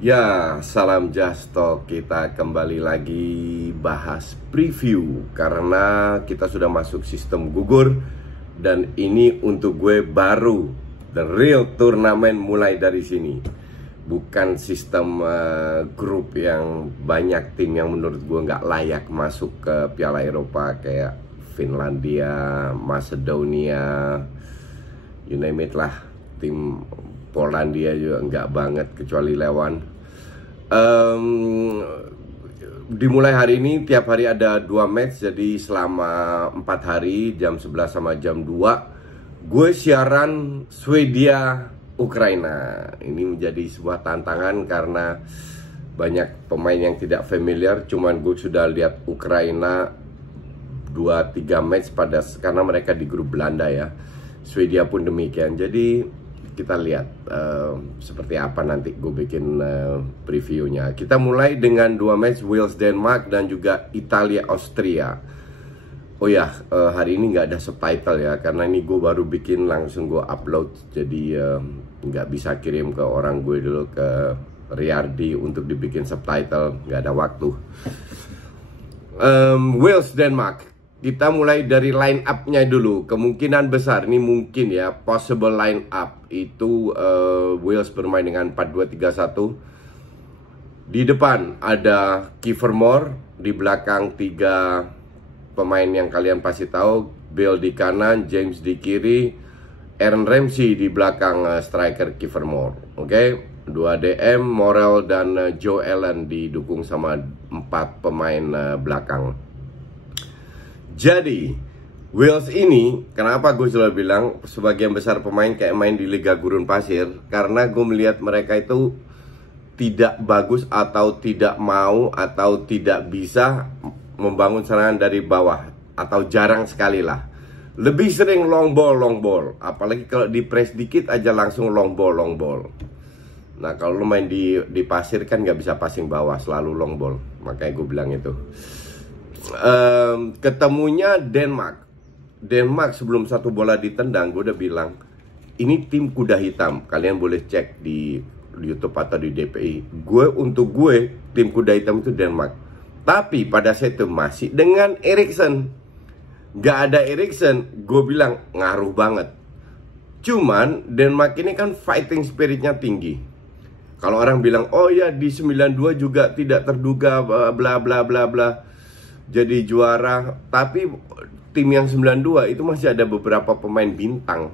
Ya, salam Just Talk. Kita kembali lagi bahas preview karena kita sudah masuk sistem gugur dan ini untuk gue baru. The real turnamen mulai dari sini. Bukan sistem grup yang banyak tim yang menurut gue nggak layak masuk ke Piala Eropa kayak Finlandia, Macedonia, you name it lah. Tim Polandia juga nggak banget kecuali Lewan. Dimulai hari ini tiap hari ada 2 match, jadi selama 4 hari jam 11 sama jam 2 gue siaran Swedia Ukraina. Ini menjadi sebuah tantangan karena banyak pemain yang tidak familiar. Cuman gue sudah lihat Ukraina 2-3 match karena mereka di grup Belanda ya. Swedia pun demikian. Jadi kita lihat seperti apa nanti gue bikin previewnya. Kita mulai dengan 2 match, Wales Denmark dan juga Italia Austria. Oh ya, hari ini nggak ada subtitle ya, karena ini gue baru bikin langsung gue upload. Jadi nggak bisa kirim ke orang gue dulu, ke Riyardi untuk dibikin subtitle, nggak ada waktu. Wales Denmark. Kita mulai dari line up-nya dulu. Kemungkinan besar, ini mungkin ya, possible line up itu Wales bermain dengan 4-2-3-1. Di depan ada Kiefer Moore, di belakang 3 pemain yang kalian pasti tahu, Bale di kanan, James di kiri, Aaron Ramsey di belakang striker Kiefer Moore. Oke, 2 DM, Morel dan Joe Allen didukung sama 4 pemain belakang. Jadi, Wales ini, kenapa gue selalu bilang sebagian besar pemain kayak main di Liga Gurun Pasir? Karena gue melihat mereka itu tidak bagus atau tidak mau atau tidak bisa membangun serangan dari bawah. Atau jarang sekali lah. Lebih sering long ball. Apalagi kalau di press dikit aja langsung long ball. Nah, kalau lo main di pasir kan gak bisa passing bawah, selalu long ball. Makanya gue bilang itu. Ketemunya Denmark sebelum satu bola ditendang, gue udah bilang ini tim kuda hitam. Kalian boleh cek di YouTube atau di DPI. Untuk gue tim kuda hitam itu Denmark. Tapi pada saat itu masih dengan Eriksen. Gak ada Eriksen, gue bilang ngaruh banget. Cuman Denmark ini kan fighting spiritnya tinggi. Kalau orang bilang oh ya di 92 juga tidak terduga bla bla bla bla jadi juara, tapi tim yang 92 itu masih ada beberapa pemain bintang.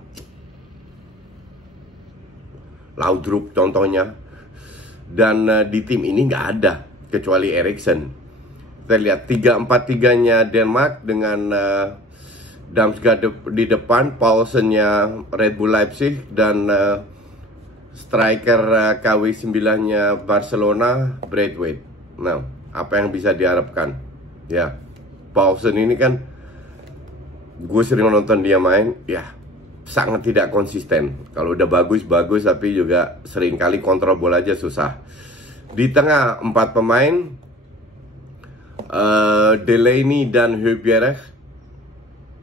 Laudrup contohnya. Dan di tim ini nggak ada kecuali Eriksen. Kita lihat 3-4-3-nya Denmark dengan Damsgaard di depan, Paulsen-nya Red Bull Leipzig, dan striker KW9-nya Barcelona, Braithwaite. Nah, apa yang bisa diharapkan? Ya, Paulsen ini kan gue sering nonton dia main, ya sangat tidak konsisten. Kalau udah bagus, tapi juga sering kali kontrol bola aja susah. Di tengah 4 pemain, Delaney dan Højbjerg,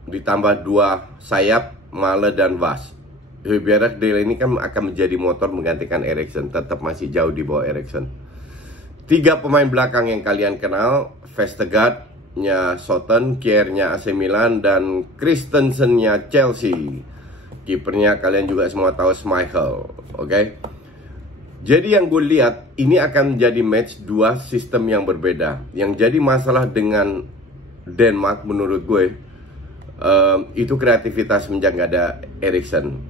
ditambah 2 sayap, Male dan Vas. Højbjerg, Delaney kan akan menjadi motor menggantikan Eriksen, tetap masih jauh di bawah Eriksen. 3 pemain belakang yang kalian kenal, Vestergaard-nya Southampton, Kjaer-nya AC Milan, dan Christensen-nya Chelsea. Kipernya kalian juga semua tahu, Schmeichel. Oke? Jadi yang gue lihat, ini akan menjadi match 2 sistem yang berbeda. Yang jadi masalah dengan Denmark menurut gue, itu kreativitas menjaga ada Eriksen.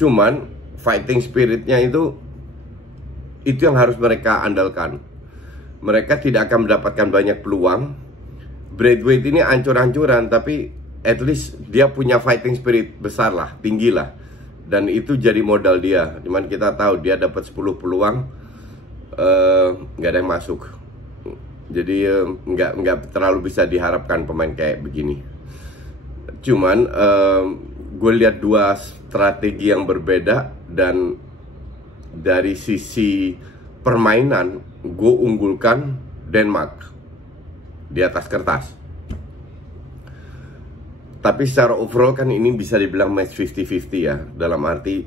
Cuman fighting spiritnya itu yang harus mereka andalkan. Mereka tidak akan mendapatkan banyak peluang. Braithwaite ini ancur-ancuran, tapi at least dia punya fighting spirit besar lah, tinggi lah. Dan itu jadi modal dia. Dimana kita tahu dia dapat 10 peluang, nggak ada yang masuk. Jadi nggak terlalu bisa diharapkan pemain kayak begini. Cuman gue lihat 2 strategi yang berbeda, dan dari sisi permainan gue unggulkan Denmark di atas kertas. Tapi secara overall kan ini bisa dibilang match 50-50 ya. Dalam arti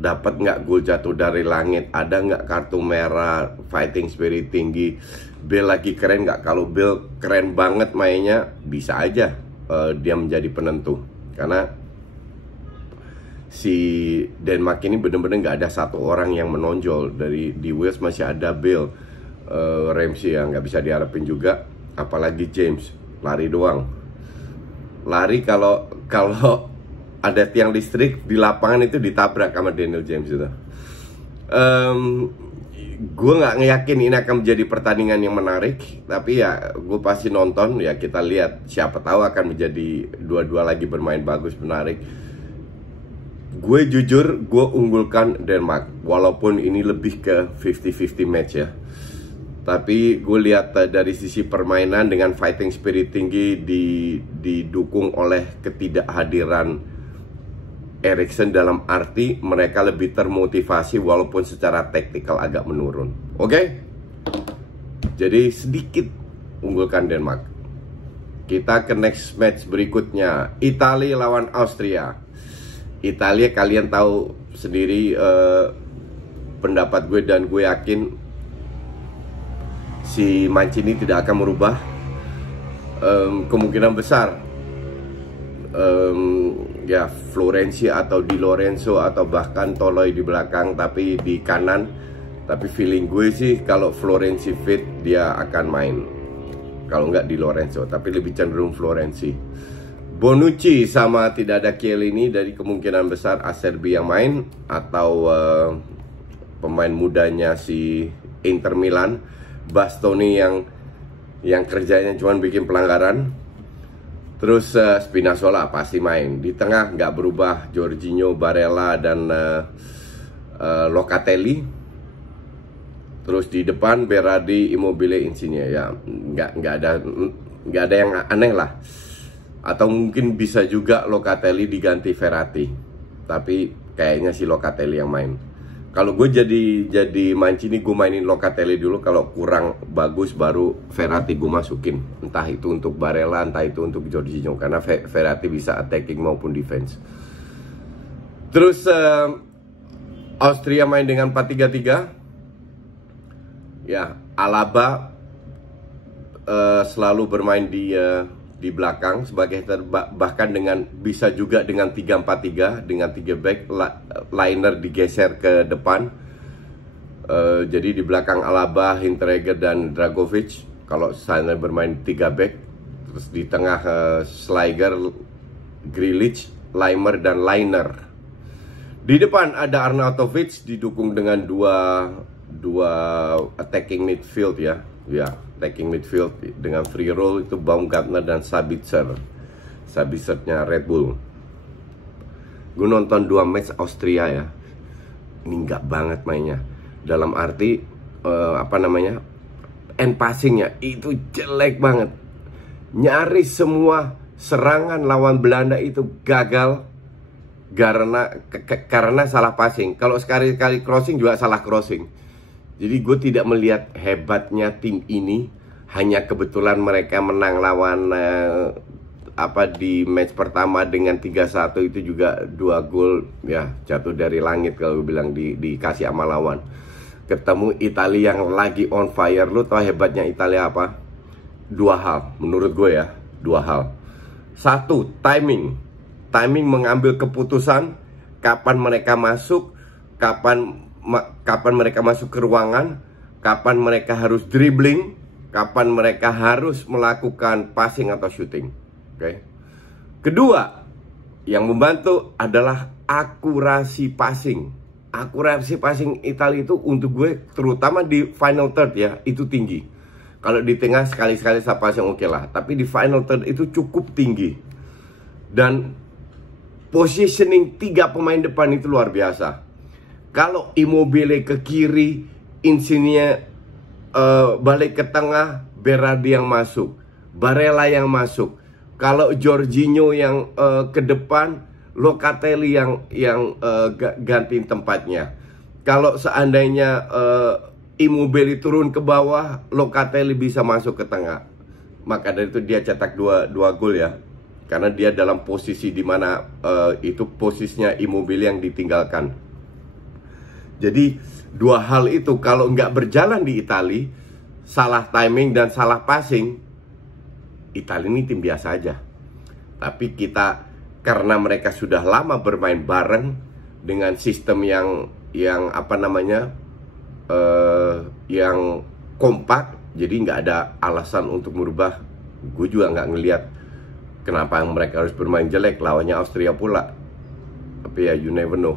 dapat nggak gol jatuh dari langit, ada nggak kartu merah, fighting spirit tinggi, Bale lagi keren nggak? Kalau Bale keren banget mainnya, bisa aja dia menjadi penentu. Karena si Denmark ini bener-bener nggak ada satu orang yang menonjol. Di Wales masih ada Bale, Ramsey yang nggak bisa diharapin juga, apalagi James, lari doang. Lari kalau ada tiang listrik di lapangan itu ditabrak sama Daniel James itu. Gue nggak yakin ini akan menjadi pertandingan yang menarik, tapi ya gue pasti nonton. Ya kita lihat, siapa tahu akan menjadi dua-dua lagi bermain bagus, menarik. Gue jujur, gue unggulkan Denmark, walaupun ini lebih ke 50-50 match ya. Tapi gue lihat dari sisi permainan dengan fighting spirit tinggi didukung oleh ketidakhadiran Eriksen, dalam arti mereka lebih termotivasi walaupun secara taktikal agak menurun. Oke? Jadi sedikit unggulkan Denmark. Kita ke next match berikutnya, Italia lawan Austria. Italia, kalian tahu sendiri pendapat gue, dan gue yakin si Mancini tidak akan merubah. Kemungkinan besar ya Florenzi atau Di Lorenzo atau bahkan Toloi di belakang, tapi di kanan. Tapi feeling gue sih kalau Florenzi fit dia akan main, kalau nggak Di Lorenzo, tapi lebih cenderung Florenzi. Bonucci sama tidak ada Chiellini, dari kemungkinan besar Acerbi yang main, atau pemain mudanya si Inter Milan, Bastoni yang kerjanya cuma bikin pelanggaran. Terus Spinazzola pasti main. Di tengah nggak berubah, Jorginho, Barella, dan Locatelli. Terus di depan Berardi, Immobile, Insigne. Ya nggak ada yang aneh lah. Atau mungkin bisa juga Locatelli diganti Verratti, tapi kayaknya si Locatelli yang main. Kalau gue jadi Mancini, gue mainin Locatelli dulu. Kalau kurang bagus baru Verratti gue masukin. Entah itu untuk Barella, entah itu untuk Jorginho, karena Verratti bisa attacking maupun defense. Terus Austria main dengan 4-3-3. Ya, Alaba selalu bermain di belakang sebagai bahkan bisa juga dengan 3-4-3 dengan 3 back, liner digeser ke depan. Jadi di belakang Alaba, Hinteregger, dan Dragovic. Kalau sana bermain 3 back. Terus di tengah Schleicher, Grealish, Laimer, dan Liner. Di depan ada Arnautovic didukung dengan dua attacking midfield ya. Ya, attacking midfield dengan free roll itu Baumgartner dan Sabitzer. Sabitzernya Red Bull. Gue nonton 2 match Austria ya. Ini enggak banget mainnya. Dalam arti end passingnya itu jelek banget. Nyaris semua serangan lawan Belanda itu gagal karena salah passing. Kalau sekali-kali crossing juga salah crossing. Jadi gue tidak melihat hebatnya tim ini. Hanya kebetulan mereka menang lawan di match pertama dengan 3-1, itu juga 2 gol ya jatuh dari langit kalau gue bilang, dikasih sama lawan. Ketemu Italia yang lagi on fire. Lu tau hebatnya Italia apa? 2 hal menurut gue ya, 2 hal. 1, timing mengambil keputusan kapan mereka masuk, kapan mereka masuk ke ruangan, kapan mereka harus dribbling, kapan mereka harus melakukan passing atau shooting. Oke. Kedua, yang membantu adalah akurasi passing. Akurasi passing Italia itu untuk gue, terutama di final third ya, itu tinggi. Kalau di tengah sekali-sekali passing oke lah, tapi di final third itu cukup tinggi. Dan positioning 3 pemain depan itu luar biasa. Kalau Immobile ke kiri, Insigne balik ke tengah, Berardi yang masuk, Barella yang masuk. Kalau Jorginho yang ke depan, Locatelli yang gantiin tempatnya. Kalau seandainya Immobile turun ke bawah, Locatelli bisa masuk ke tengah. Maka dari itu dia cetak 2 gol ya. Karena dia dalam posisi dimana itu posisinya Immobile yang ditinggalkan. Jadi dua hal itu kalau nggak berjalan di Italia, salah timing dan salah passing, Italia ini tim biasa aja. Tapi kita, karena mereka sudah lama bermain bareng dengan sistem yang apa namanya, yang kompak, jadi nggak ada alasan untuk merubah. Gue juga nggak ngelihat kenapa mereka harus bermain jelek, lawannya Austria pula. Tapi ya, you never know.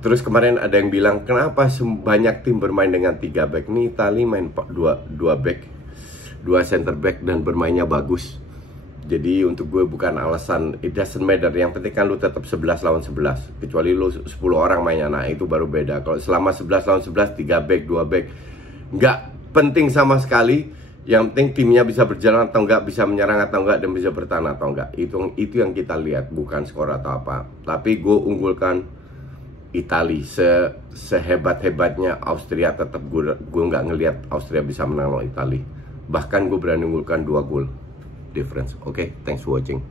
Terus kemarin ada yang bilang, kenapa banyak tim bermain dengan 3 back? Nih Italia main 2 back, 2 center back dan bermainnya bagus. Jadi untuk gue bukan alasan, it doesn't matter. Yang penting kan lu tetap 11 lawan 11. Kecuali lu 10 orang mainnya, nah itu baru beda. Kalau selama 11 lawan 11, 3 back, 2 back, nggak penting sama sekali. Yang penting timnya bisa berjalan atau enggak, bisa menyerang atau enggak, dan bisa bertahan atau enggak. Itu yang kita lihat, bukan skor atau apa. Tapi gue unggulkan Italia. Sehebat-hebatnya Austria, tetap gue nggak ngelihat Austria bisa menang lawan Italia. Bahkan gue berani unggulkan 2 gol difference. Oke, thanks for watching.